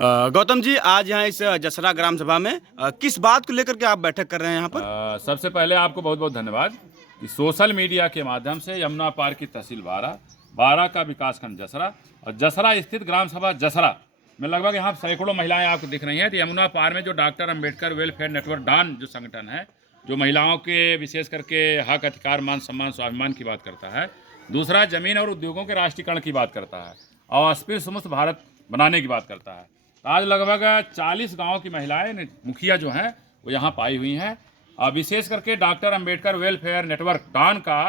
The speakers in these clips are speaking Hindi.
गौतम जी, आज यहाँ इस जसरा ग्राम सभा में किस बात को लेकर के आप बैठक कर रहे हैं यहाँ पर? सबसे पहले आपको बहुत बहुत धन्यवाद कि सोशल मीडिया के माध्यम से यमुना पार की तहसील बारा का विकासखंड जसरा और जसरा स्थित ग्राम सभा जसरा में लगभग यहाँ सैकड़ों महिलाएं आपको दिख रही हैं। तो यमुना पार में जो डॉक्टर अंबेडकर वेलफेयर नेटवर्क डान जो संगठन है, जो महिलाओं के विशेष करके हक, अधिकार, मान सम्मान, स्वाभिमान की बात करता है। दूसरा, जमीन और उद्योगों के राष्ट्रीयकरण की बात करता है और अस्पृश्य मुक्त भारत बनाने की बात करता है। आज लगभग 40 गांव की महिलाएं मुखिया जो हैं वो यहाँ पाई हुई हैं और विशेष करके डॉक्टर अंबेडकर वेलफेयर नेटवर्क डान का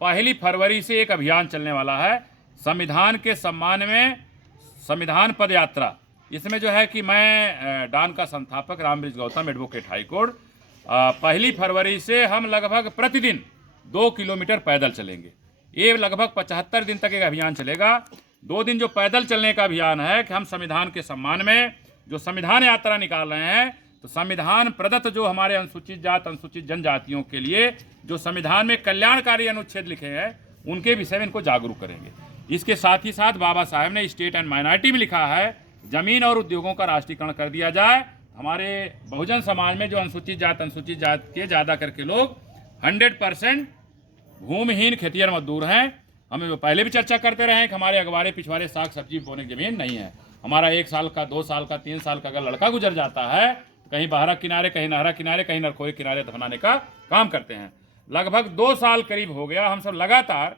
1 फरवरी से एक अभियान चलने वाला है, संविधान के सम्मान में संविधान पद यात्रा। इसमें जो है कि मैं डान का संस्थापक रामबृज गौतम एडवोकेट हाईकोर्ट 1 फरवरी से हम लगभग प्रतिदिन 2 किलोमीटर पैदल चलेंगे। ये लगभग 75 दिन तक एक अभियान चलेगा। 2 दिन जो पैदल चलने का अभियान है कि हम संविधान के सम्मान में जो संविधान यात्रा निकाल रहे हैं, तो संविधान प्रदत्त जो हमारे अनुसूचित जात, अनुसूचित जनजातियों के लिए जो संविधान में कल्याणकारी अनुच्छेद लिखे हैं, उनके विषय में इनको जागरूक करेंगे। इसके साथ ही साथ बाबा साहेब ने स्टेट एंड माइनॉरिटी में लिखा है जमीन और उद्योगों का राष्ट्रीयकरण कर दिया जाए। हमारे बहुजन समाज में जो अनुसूचित जात के ज़्यादा करके लोग 100% भूमिहीन खेतिहर मजदूर हैं। हम पहले भी चर्चा करते रहे हैं कि हमारे अगवारे पिछवाड़े साग सब्जी बोने की ज़मीन नहीं है। हमारा 1 साल का, 2 साल का, 3 साल का अगर लड़का गुजर जाता है तो कहीं बहरा किनारे, कहीं नहरा किनारे, कहीं नरकोई किनारे दफनाने का काम करते हैं। लगभग 2 साल करीब हो गया हम सब लगातार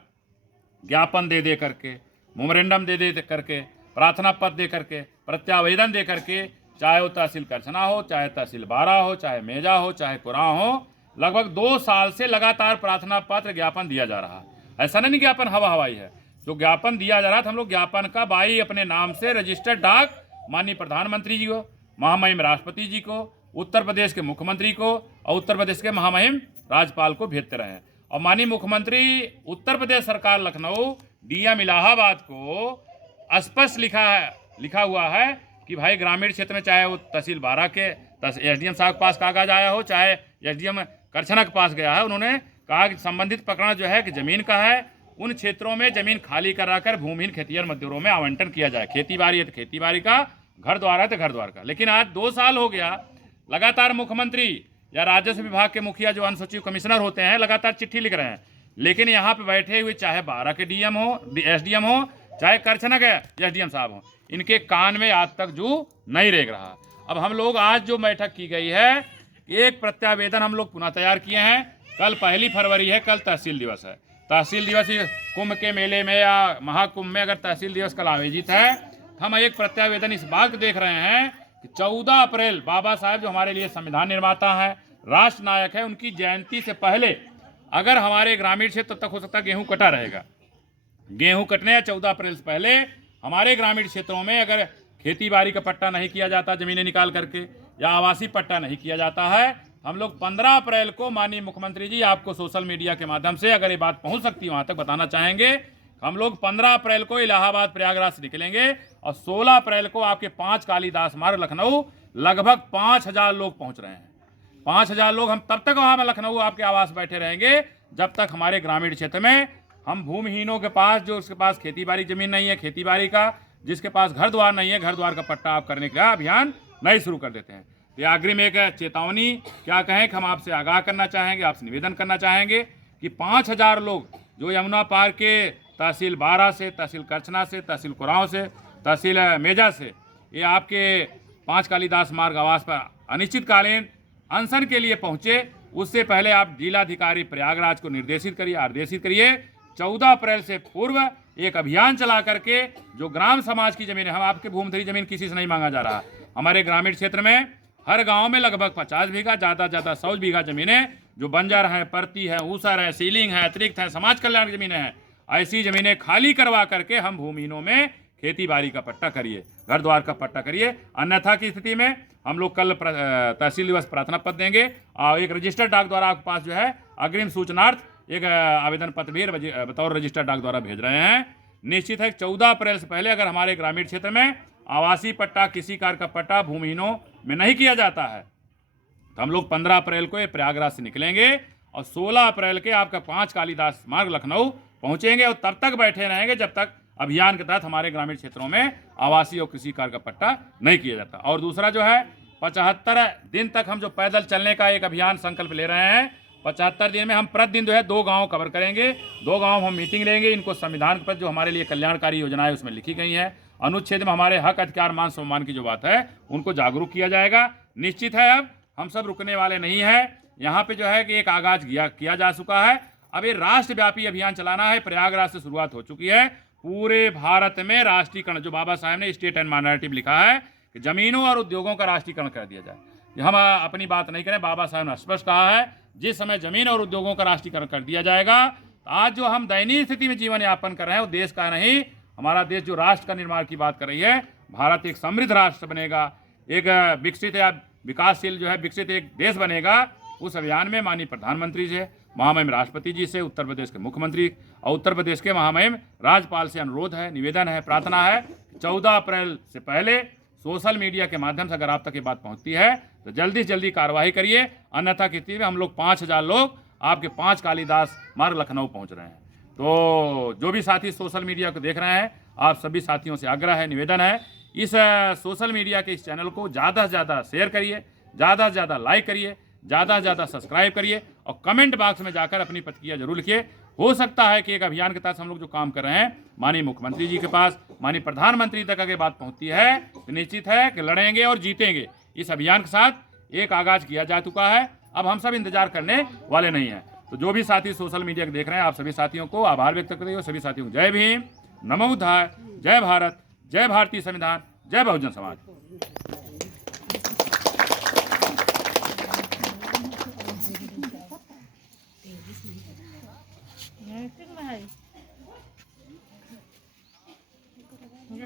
ज्ञापन दे करके, मेमोरेंडम दे करके, प्रार्थना पत्र दे करके, प्रत्यावेदन दे करके, चाहे वो तहसील करछना हो, चाहे तहसील बारा हो, चाहे मेजा हो, चाहे कुराह हो, लगभग 2 साल से लगातार प्रार्थना पत्र ज्ञापन दिया जा रहा है। ऐसा नहीं ज्ञापन हवाई है, जो ज्ञापन दिया जा रहा था हम लोग ज्ञापन का बाई अपने नाम से रजिस्टर्ड डाक माननीय प्रधानमंत्री जी को, महामहिम राष्ट्रपति जी को, उत्तर प्रदेश के मुख्यमंत्री को और उत्तर प्रदेश के महामहिम राज्यपाल को भेजते रहे। और माननीय मुख्यमंत्री उत्तर प्रदेश सरकार लखनऊ डीएम इलाहाबाद को स्पष्ट लिखा हुआ है कि भाई ग्रामीण क्षेत्र में चाहे वो तहसील बारा के एसडीएम साहब के पास कागज आया हो, चाहे एसडीएम करछना के पास गया है, उन्होंने कहा कि संबंधित प्रकरण जो है कि जमीन का है, उन क्षेत्रों में जमीन खाली कराकर भूमिहीन खेतिहर मजदूरों में आवंटन किया जाए। खेती बाड़ी है तो खेती बाड़ी का, घर द्वार है तो घर द्वार का। लेकिन आज 2 साल हो गया, लगातार मुख्यमंत्री या राजस्व विभाग के मुखिया जो अनुसूचित कमिश्नर होते हैं लगातार चिट्ठी लिख रहे हैं, लेकिन यहाँ पे बैठे हुए चाहे बारा के डीएम हो, एसडीएम हो, चाहे करछना के एसडीएम साहब हो, इनके कान में आज तक जू नहीं रेंग रहा। अब हम लोग आज जो बैठक की गई है, एक प्रत्यावेदन हम लोग पुनः तैयार किए हैं। कल 1 फरवरी है, कल तहसील दिवस है। तहसील दिवस कुंभ के मेले में या महाकुंभ में अगर तहसील दिवस कल आयोजित है, हम एक प्रत्यावेदन इस बात को देख रहे हैं कि 14 अप्रैल बाबा साहेब जो हमारे लिए संविधान निर्माता है, राष्ट्र नायक है, उनकी जयंती से पहले अगर हमारे ग्रामीण क्षेत्र तक हो सकता है गेहूँ कटा रहेगा। गेहूँ कटने या 14 अप्रैल से पहले हमारे ग्रामीण क्षेत्रों में अगर खेती बाड़ी का पट्टा नहीं किया जाता ज़मीनें निकाल करके, या आवासीय पट्टा नहीं किया जाता है, हम लोग 15 अप्रैल को माननीय मुख्यमंत्री जी आपको सोशल मीडिया के माध्यम से अगर ये बात पहुंच सकती है वहां तक बताना चाहेंगे। हम लोग 15 अप्रैल को इलाहाबाद प्रयागराज से निकलेंगे और 16 अप्रैल को आपके 5 कालीदास मार्ग लखनऊ लगभग 5000 लोग पहुंच रहे हैं। 5000 लोग हम तब तक वहाँ लखनऊ आपके आवास बैठे रहेंगे जब तक हमारे ग्रामीण क्षेत्र में हम भूमिहीनों के पास, जो उसके पास खेती बाड़ी जमीन नहीं है, खेती बाड़ी का, जिसके पास घर द्वार नहीं है, घर द्वार का पट्टा आप करने का अभियान नहीं शुरू कर देते हैं। तो आखिरी में एक चेतावनी क्या कहें कि हम आपसे आगाह करना चाहेंगे, आपसे निवेदन करना चाहेंगे कि 5000 लोग जो यमुना पार के तहसील बारा से, तहसील करछना से, तहसील कुराह से, तहसील मेजा से, ये आपके 5 कालीदास मार्ग आवास पर अनिश्चितकालीन अनशन के लिए पहुंचे, उससे पहले आप जिलाधिकारी प्रयागराज को निर्देशित करिए, आदेशित करिए 14 अप्रैल से पूर्व एक अभियान चला करके जो ग्राम समाज की जमीन है, हम आपके भूमिधरी जमीन किसी से नहीं मांगा जा रहा। हमारे ग्रामीण क्षेत्र में हर गांव में लगभग 50 बीघा, ज़्यादा 100 बीघा जमीनें जो बंजर हैं, परती है, ऊसर है, सीलिंग है, अतिरिक्त है, समाज कल्याण की जमीनें हैं, ऐसी जमीनें खाली करवा करके हम भूमिहीनों में खेती बाड़ी का पट्टा करिए, घर द्वार का पट्टा करिए। अन्यथा की स्थिति में हम लोग कल तहसील दिवस प्रार्थना पत्र देंगे और एक रजिस्टर्ड डाक द्वारा आपके पास जो है अग्रिम सूचनार्थ एक आवेदन पत्र भी बतौर रजिस्टर्ड डाक द्वारा भेज रहे हैं। निश्चित है 14 अप्रैल से पहले अगर हमारे ग्रामीण क्षेत्र में आवासीय पट्टा, किसी कार का पट्टा भूमिहीनों में नहीं किया जाता है, तो हम लोग 15 अप्रैल को ये प्रयागराज से निकलेंगे और 16 अप्रैल के आपका 5 कालीदास मार्ग लखनऊ पहुंचेंगे और तब तक बैठे रहेंगे जब तक अभियान के तहत हमारे ग्रामीण क्षेत्रों में आवासीय और कृषि कार्य का पट्टा नहीं किया जाता। और दूसरा जो है 75 दिन तक हम जो पैदल चलने का एक अभियान संकल्प ले रहे हैं, 75 दिन में हम प्रतिदिन जो है 2 गांव कवर करेंगे, 2 गांव हम मीटिंग लेंगे। इनको संविधान पर जो हमारे लिए कल्याणकारी योजनाएं उसमें लिखी गई हैं, अनुच्छेद में हमारे हक अधिकार मान सम्मान की जो बात है उनको जागरूक किया जाएगा। निश्चित है अब हम सब रुकने वाले नहीं है। यहाँ पे जो है कि एक आगाज किया जा चुका है। अब ये राष्ट्रव्यापी अभियान चलाना है। प्रयागराज से शुरुआत हो चुकी है। पूरे भारत में राष्ट्रीयकरण, जो बाबा साहब ने स्टेट एंड माइनॉरिटी लिखा है कि जमीनों और उद्योगों का राष्ट्रीयकरण कर दिया जाए। हम अपनी बात नहीं करें, बाबा साहब ने स्पष्ट कहा है जिस समय जमीन और उद्योगों का राष्ट्रीयकरण कर दिया जाएगा तो आज जो हम दयनीय स्थिति में जीवन यापन कर रहे हैं वो देश का नहीं, हमारा देश जो राष्ट्र का निर्माण की बात कर रही है, भारत एक समृद्ध राष्ट्र बनेगा, एक विकसित या विकासशील जो है विकसित एक देश बनेगा। उस अभियान में माननीय प्रधानमंत्री से, महामहिम राष्ट्रपति जी से, उत्तर प्रदेश के मुख्यमंत्री और उत्तर प्रदेश के महामहिम राज्यपाल से अनुरोध है, निवेदन है, प्रार्थना है 14 अप्रैल से पहले सोशल मीडिया के माध्यम से अगर आप तक ये बात पहुंचती है तो जल्दी से जल्दी कार्रवाई करिए। अन्यथा की स्थिति में हम लोग 5000 लोग आपके 5 कालिदास मार्ग लखनऊ पहुंच रहे हैं। तो जो भी साथी सोशल मीडिया को देख रहे हैं, आप सभी साथियों से आग्रह है, निवेदन है, इस सोशल मीडिया के इस चैनल को ज़्यादा से ज़्यादा शेयर करिए, ज़्यादा से ज़्यादा लाइक करिए, ज़्यादा से ज़्यादा सब्सक्राइब करिए और कमेंट बॉक्स में जाकर अपनी प्रतिक्रिया जरूर लिखिए। हो सकता है कि एक अभियान के तहत हम लोग जो काम कर रहे हैं माननीय मुख्यमंत्री जी के पास, माननीय प्रधानमंत्री तक अगर बात पहुंचती है तो निश्चित है कि लड़ेंगे और जीतेंगे। इस अभियान के साथ एक आगाज किया जा चुका है, अब हम सब इंतजार करने वाले नहीं हैं। तो जो भी साथी सोशल मीडिया को देख रहे हैं, आप सभी साथियों को आभार व्यक्त करते हुए सभी साथियों को जय भीम, नमो बुद्धाय, जय भारत, जय भारतीय संविधान, जय बहुजन समाज। मुझे